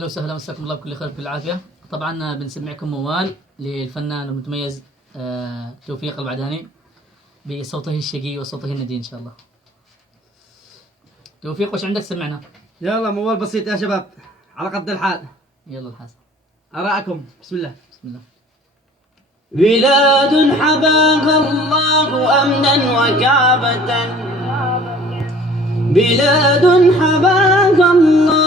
أهلا وسهلا، مساكم الله بكل خير وكل عافية. طبعا بنسمعكم موال للفنان المتميز توفيق البعداني بصوته الشقي وصوته الندي إن شاء الله. توفيق وش عندك سمعنا؟ يلا موال بسيط يا شباب على قد الحال. يلا الحاسة. أراءكم. بسم الله. بسم الله. بلاد حباها الله أمنا وكعبة، بلاد حباها الله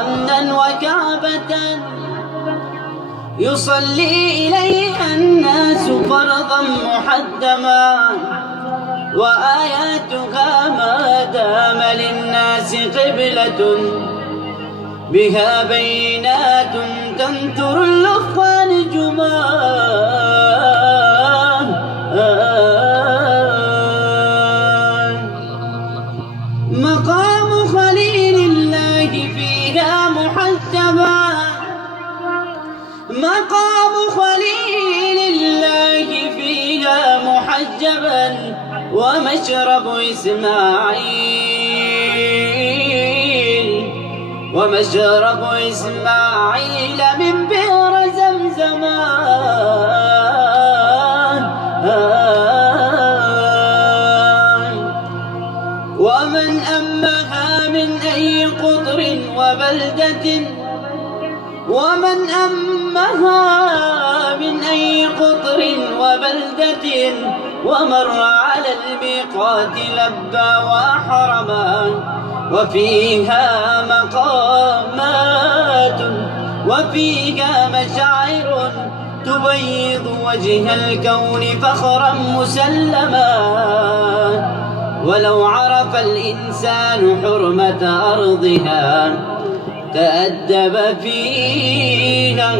أمنا وكعبة، يصلي إليها الناس فرضا محتما، وآياتها ما دام للناس قبلة، بها بينات تنثر الأخوان جمان. مقام خليل الله فيها محجبا، مقام خليل الله فيها محجبا، ومشرب إسماعيل، ومشرب إسماعيل من بئر زمزمان. ومن أمها من أي قطر وبلدة، ومن أمها من أي قطر وبلدة، ومر على الميقات لبى وحرما، وفيها مقامات وفيها مشاعر تبيض وجه الكون فخرا مسلما. ولو عرف الإنسان حرمة أرضها تأدب فيها،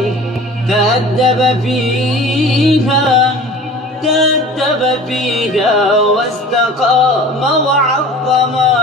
تأدب فيها، تأدب فيها واستقام وعظما.